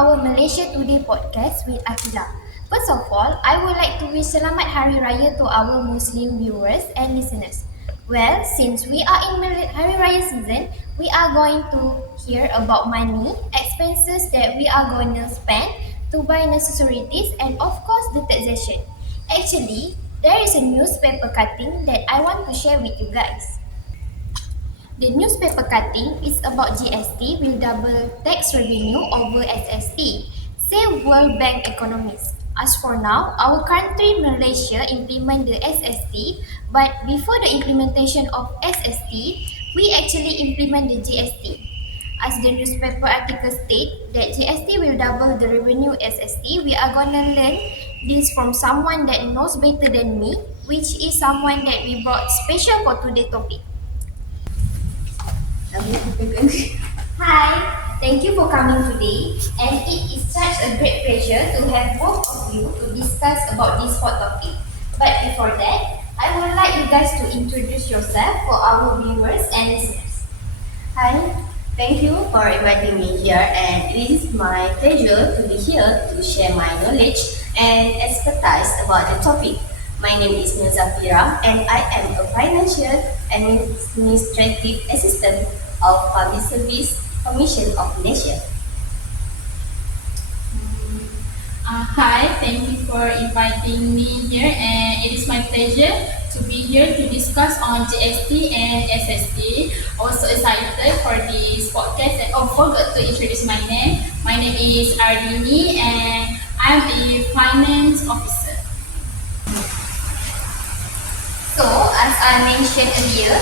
our Malaysia Today podcast with AQILAH. First of all, I would like to wish Selamat Hari Raya to our Muslim viewers and listeners. Well, since we are in Hari Raya season, we are going to hear about money, expenses that we are going to spend to buy necessities and of course the taxation. Actually, there is a newspaper cutting that I want to share with you guys. The newspaper cutting is about GST will double tax revenue over SST, say World Bank economists. As for now, our country Malaysia implement the SST, but before the implementation of SST, we actually implement the GST. As the newspaper article state that GST will double the revenue SST, we are gonna learn this from someone that knows better than me, which is someone that we brought special for today's topic. Hi, thank you for coming today, and it is such a great pleasure to have both of you to discuss about this hot topic. But before that, I would like you guys to introduce yourself for our viewers and listeners. Hi, thank you for inviting me here, and it is my pleasure to be here to share my knowledge and expertise about the topic. My name is ZAFIRAH, and I am a financial administrative assistant of Public Service Commission of Malaysia. Hi, thank you for inviting me here, and it is my pleasure to be here to discuss on GST and SST. Also excited for this podcast, and forgot to introduce my name. My name is ARDINI, and I'm a finance officer. So, as I mentioned earlier,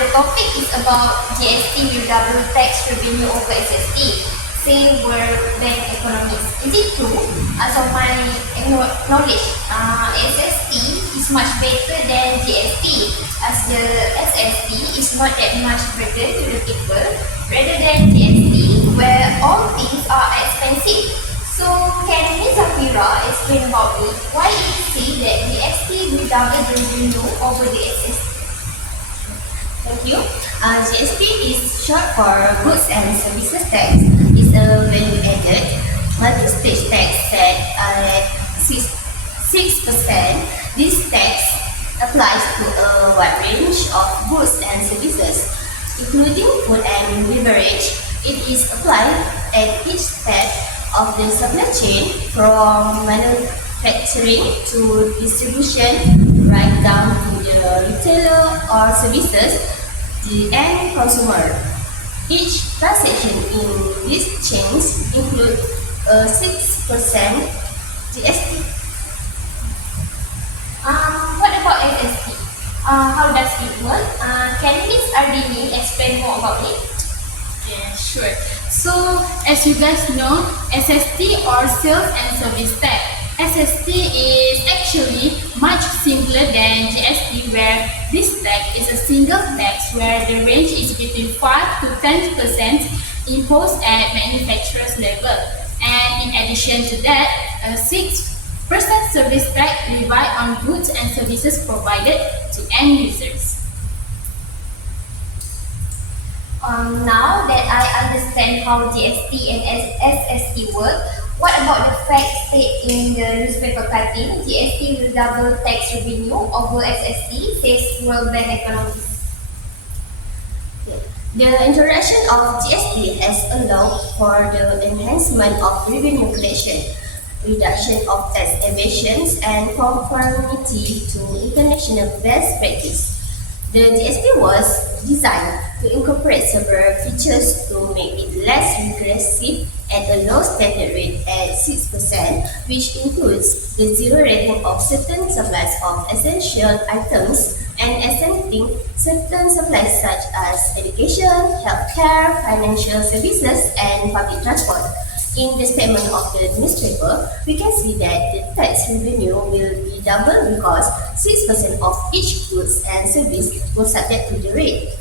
the topic is about GST will double tax revenue over SST, say World Bank economists. Is it true? As of my knowledge, SST is much better than GST, as the SST is not that much burden to the people, rather than GST, where all things are expensive. So, can Ms. ZAFIRAH explain about it? Why it say that GST will double the revenue over the SST? Thank you. GST is short for Goods and Services Tax. It's a value-added multi-stage tax set at 6%. This tax applies to a wide range of goods and services, including food and beverage. It is applied at each step of the supply chain, from manufacturing to distribution, right down to the retailer or services, the end consumer. Each transaction in these chains includes a 6% GST. What about SST? How does it work? Can Ms. ARDINI explain more about it? Yeah, sure. So, as you guys know, SST or Sales and Service Tax. SST is actually much simpler than GST, where this tax is a single tax where the range is between 5 to 10% imposed at manufacturer's level. And in addition to that, a 6% service tax relies on goods and services provided to end users. Now that I understand how GST and SST work, what about the fact stated in the newspaper cutting, GST will double tax revenue over SST, says World Bank economists? The introduction of GST has allowed for the enhancement of revenue collection, reduction of tax evasions, and conformity to international best practice. The GST was designed to incorporate several features to make it less regressive at a low standard rate at 6%, which includes the zero rating of certain supplies of essential items and exempting certain supplies such as education, healthcare, financial services, and public transport. In the statement of the newspaper, we can see that the tax revenue will be double because 6% of each goods and service will subject to the rate.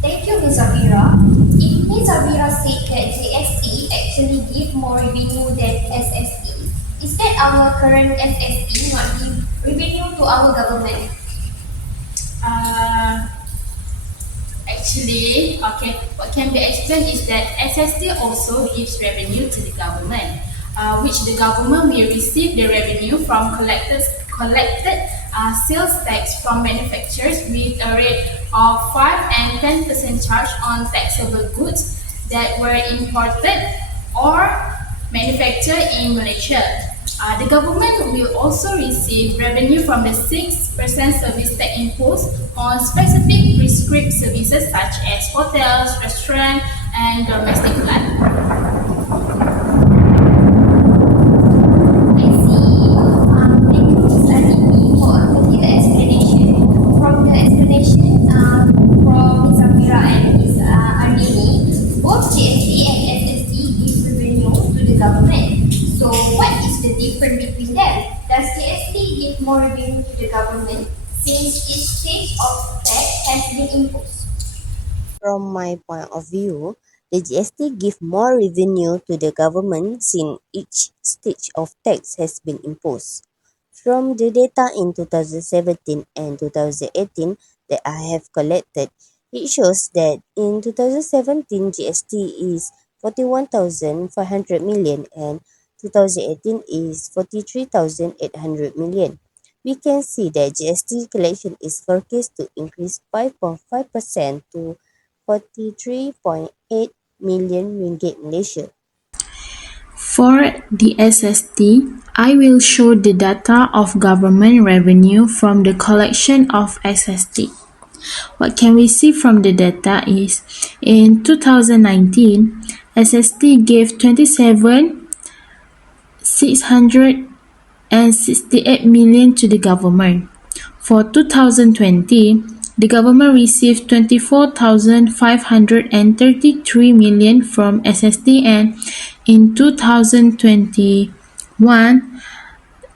Thank you, Ms. ZAFIRAH. If Ms. ZAFIRAH said that GST actually give more revenue than SST, is that our current SST not give revenue to our government? Actually, okay, what can be explained is that SST also gives revenue to the government, which the government will receive the revenue from collected sales tax from manufacturers with a rate of 5 and 10% charge on taxable goods that were imported or manufactured in Malaysia. The government will also receive revenue from the 6% service tax imposed on specific prescribed services such as hotels, restaurants, and domestic flights. I see. Thank you, Ms. Ardini, for a clear explanation. From the explanation from Ms. Zafirah and Ms. Ardini, both GST and SST give revenue to the government. So, what is the difference between them? Does GST give more revenue to the government since each stage of tax has been imposed? From my point of view, the GST give more revenue to the government since each stage of tax has been imposed. From the data in 2017 and 2018 that I have collected, it shows that in 2017 GST is 41,500 million and 2018 is 43,800 million. We can see that GST collection is forecast to increase 5.5% to 43.8 million ringgit Malaysia. For the SST, I will show the data of government revenue from the collection of SST. What can we see from the data is in 2019, SST gave 27,668 million to the government. For 2020, the government received 24,533 million from SST, and in 2021,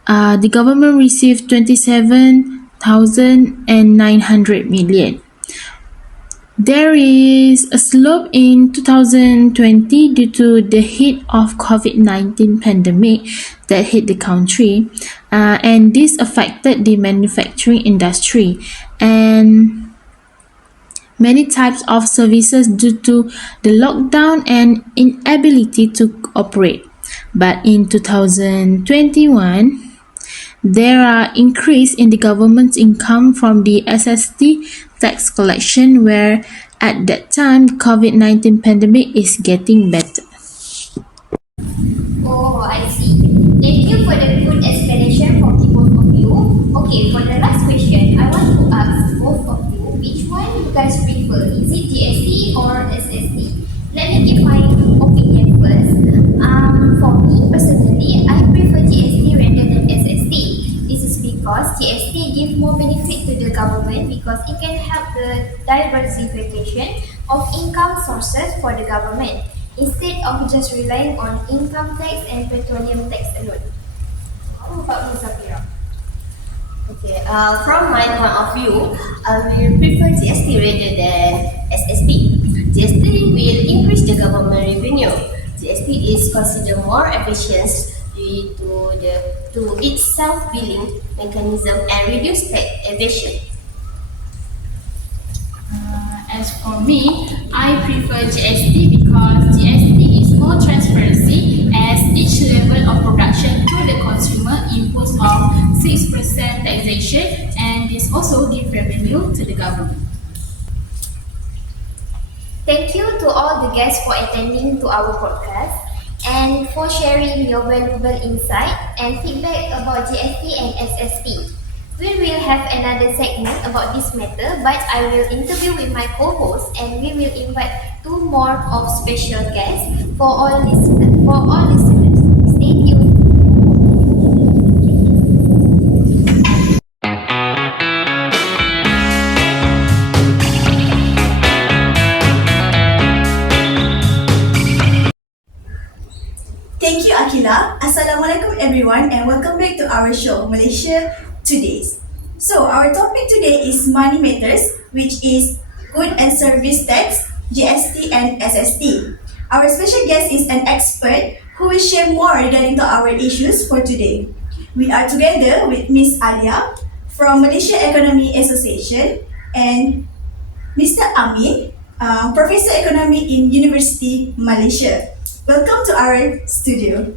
the government received 27,900 million. There is a slope in 2020 due to the hit of COVID-19 pandemic that hit the country, and this affected the manufacturing industry and many types of services due to the lockdown and inability to operate. But in 2021, there are increase in the government's income from the SST tax collection, where at that time COVID-19 pandemic is getting better. Oh, I see. Thank you for the good explanation from the both of you. Okay, for the last question, I want to ask both of you which one you guys prefer. Is it GST or SST? Let me give my opinion first. For me personally, I prefer GST rather than SST. This is because GST gives more benefit to the government because it can help the diversification of income sources for the government instead of just relying on income tax and petroleum tax alone. How about Ms. Zafirah? Okay, from my point of view, I will prefer GST rather than SST. GST will increase the government revenue. GST is considered more efficient due to its self-billing mechanism and reduced tax evasion. As for me, I prefer GST because GST is more transparency as each level of production to the consumer imposed of 6% taxation, and this also gives revenue to the government. Thank you to all the guests for attending to our podcast and for sharing your valuable insight and feedback about GST and SST. We will have another segment about this matter, but I will interview with my co-host and we will invite two more of special guests for all listeners. Stay tuned. Thank you, Aqilah. Assalamualaikum everyone and welcome back to our show, Malaysia Today's. So, our topic today is money matters, which is good and service tax, GST and SST. Our special guest is an expert who will share more regarding to our issues for today. We are together with Miss ALYA from Malaysia Economy Association and Mr. Amin Professor Economy in University Malaysia. Welcome to our studio.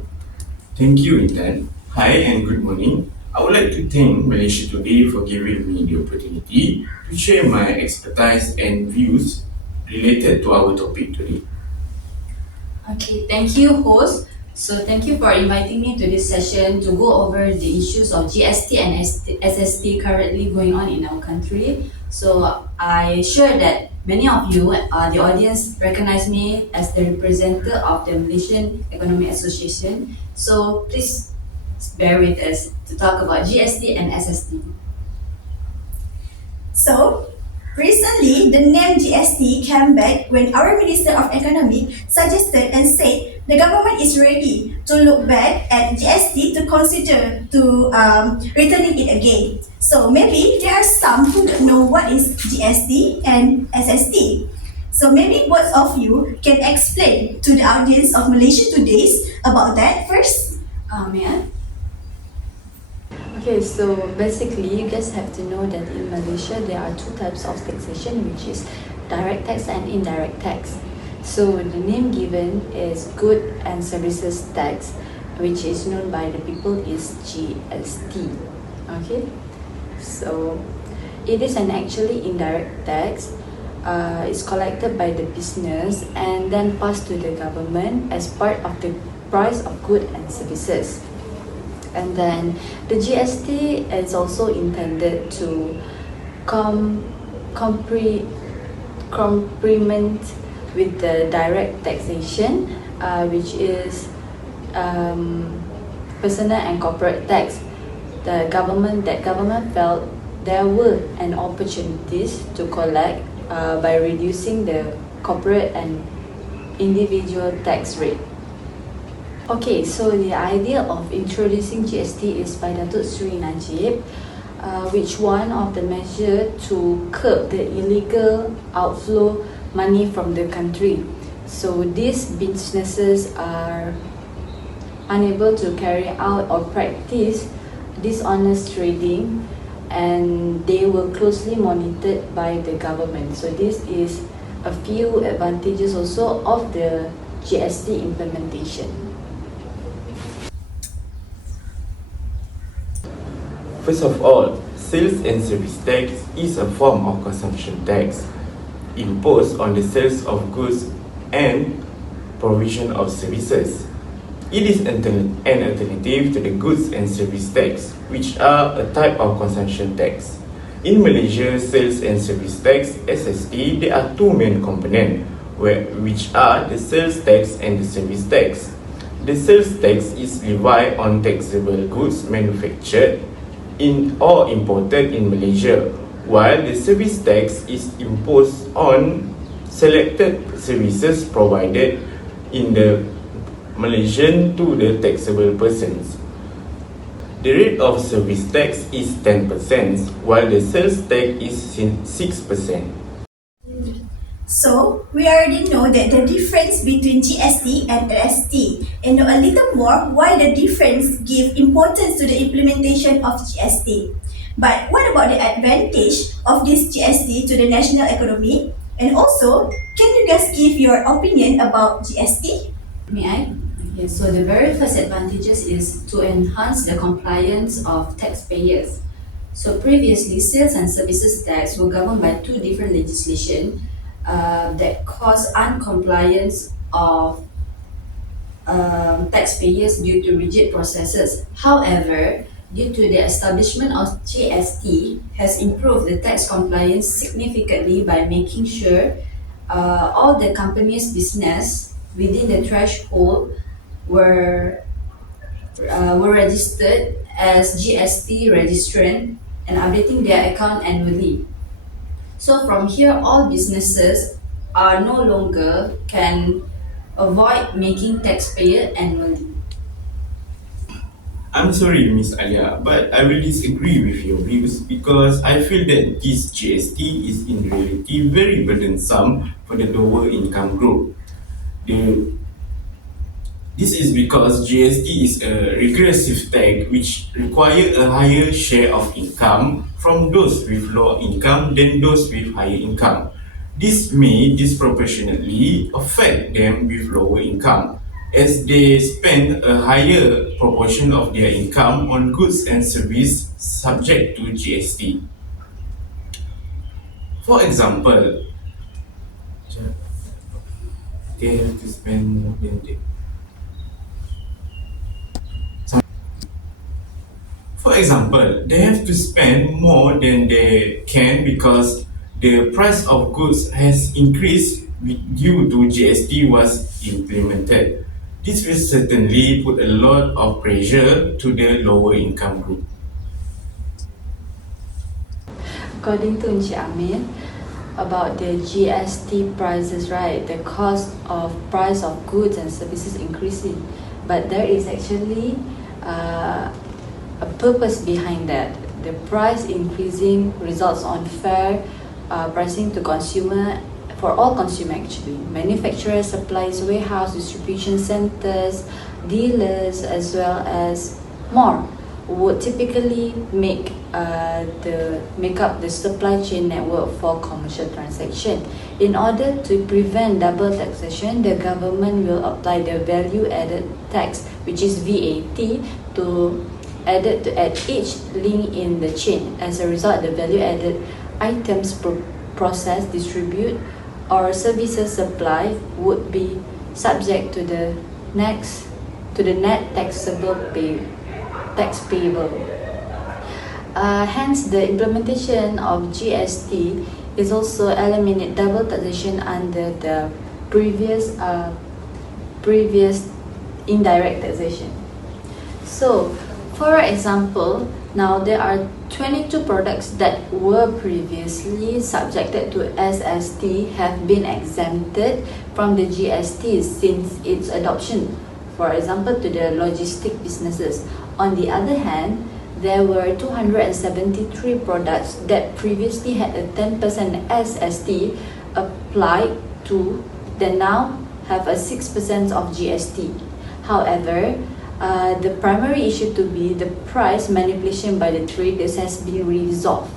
Thank you, Intan. Hi and good morning. I would like to thank Malaysia Today for giving me the opportunity to share my expertise and views related to our topic today. Okay, thank you, host. So thank you for inviting me to this session to go over the issues of GST and SST currently going on in our country. So I sure that many of you, the audience, recognize me as the representative of the Malaysian Economic Association. So please bear with us to talk about GST and SST. So, recently, the name GST came back when our Minister of Economy suggested and said the government is ready to look back at GST to consider to returning it again. So maybe there are some who don't know what is GST and SST. So maybe both of you can explain to the audience of Malaysia Today about that first. May I? Okay, so basically you guys have to know that in Malaysia there are two types of taxation, which is direct tax and indirect tax. So the name given is good and services tax, which is known by the people is GST. Okay, so it is an actually indirect tax. It's collected by the business and then passed to the government as part of the price of goods and services. And then the GST is also intended to complement with the direct taxation, which is personal and corporate tax. The government felt there were an opportunities to collect by reducing the corporate and individual tax rate. Okay, so the idea of introducing GST is by Datuk Sri Najib, which one of the measure to curb the illegal outflow money from the country. So these businesses are unable to carry out or practice dishonest trading, and they were closely monitored by the government. So this is a few advantages also of the GST implementation. First of all, sales and service tax is a form of consumption tax imposed on the sales of goods and provision of services. It is an alternative to the goods and service tax, which are a type of consumption tax. In Malaysia, sales and service tax (SST), there are two main components, which are the sales tax and the service tax. The sales tax is levied on taxable goods manufactured in or imported in Malaysia, while the service tax is imposed on selected services provided in the Malaysian to the taxable persons. The rate of service tax is 10%, while the sales tax is 6%. So, we already know that the difference between GST and SST, and know a little more why the difference give importance to the implementation of GST. But what about the advantage of this GST to the national economy? And also, can you guys give your opinion about GST? May I? Okay, so the very first advantages is to enhance the compliance of taxpayers. So previously, sales and services tax were governed by two different legislation that caused uncompliance of taxpayers due to rigid processes. However, due to the establishment of GST, has improved the tax compliance significantly by making sure all the company's business within the threshold were registered as GST registrant and updating their account annually. So from here, all businesses are no longer can avoid making taxpayer annually. I'm sorry, Miss ALYA, but I will disagree with your views because I feel that this GST is in reality very burdensome for the lower income group. This is because GST is a regressive tax which requires a higher share of income from those with low income than those with higher income. This may disproportionately affect them with lower income, as they spend a higher proportion of their income on goods and services subject to GST. For example, they have to spend more than they. For example, they have to spend more than they can because the price of goods has increased due to GST was implemented. This will certainly put a lot of pressure to the lower income group. According to Encik Amin, about the GST prices, right? The cost of price of goods and services increasing, but there is actually a purpose behind that. The price increasing results on fair pricing to consumer for all consumer actually. Manufacturers, suppliers, warehouse, distribution centers, dealers, as well as more would typically make up the supply chain network for commercial transaction. In order to prevent double taxation, the government will apply the value added tax, which is VAT, to added at each link in the chain. As a result, the value added items processed, distribute, or services supplied would be subject to the net tax payable. Hence, the implementation of GST is also eliminate double taxation under the previous indirect taxation. So, for example, now there are 22 products that were previously subjected to SST have been exempted from the GST since its adoption. For example, to the logistic businesses. On the other hand, there were 273 products that previously had a 10% SST applied to that now have a 6% of GST. However, the primary issue to be the price manipulation by the traders has been resolved.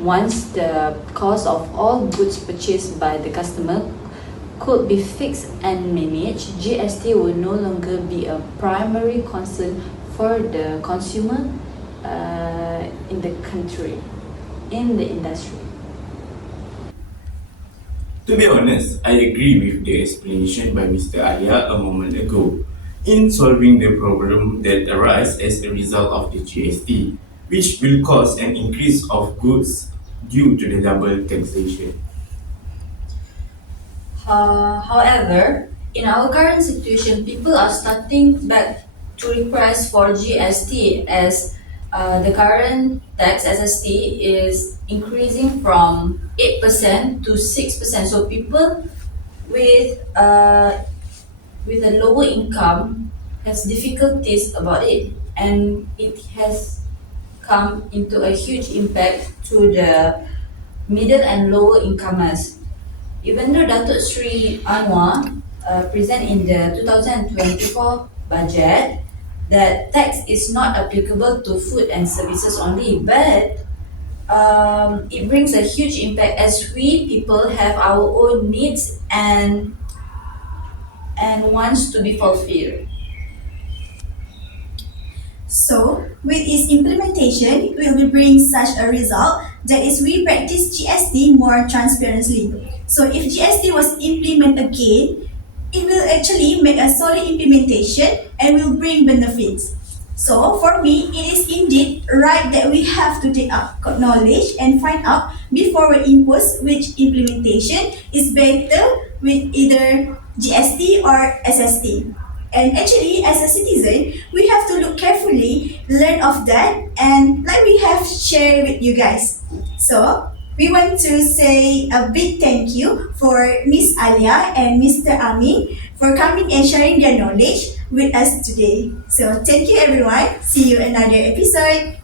Once the cost of all goods purchased by the customer could be fixed and managed, GST will no longer be a primary concern for the consumer in the country, in the industry. To be honest, I agree with the explanation by Mr. ALYA a moment ago in solving the problem that arises as a result of the GST, which will cause an increase of goods due to the double taxation. However, in our current situation, people are starting back to request for GST as the current tax SST is increasing from 8% to 6%. So people with a lower income has difficulties about it, and it has come into a huge impact to the middle and lower incomers. Even though Datuk Sri Anwar present in the 2024 budget that tax is not applicable to food and services only, but it brings a huge impact as we people have our own needs and wants to be fulfilled. So, with its implementation, it will bring such a result that is we practice GST more transparently. So, if GST was implemented again, it will actually make a solid implementation and will bring benefits. So, for me, it is indeed right that we have to take up knowledge and find out before we impose which implementation is better with either GST or SST. And actually, as a citizen, we have to look carefully, learn of that, and like we have shared with you guys. So, we want to say a big thank you for Miss ALYA and Mr. Amin for coming and sharing their knowledge with us today. So, thank you everyone. See you another episode.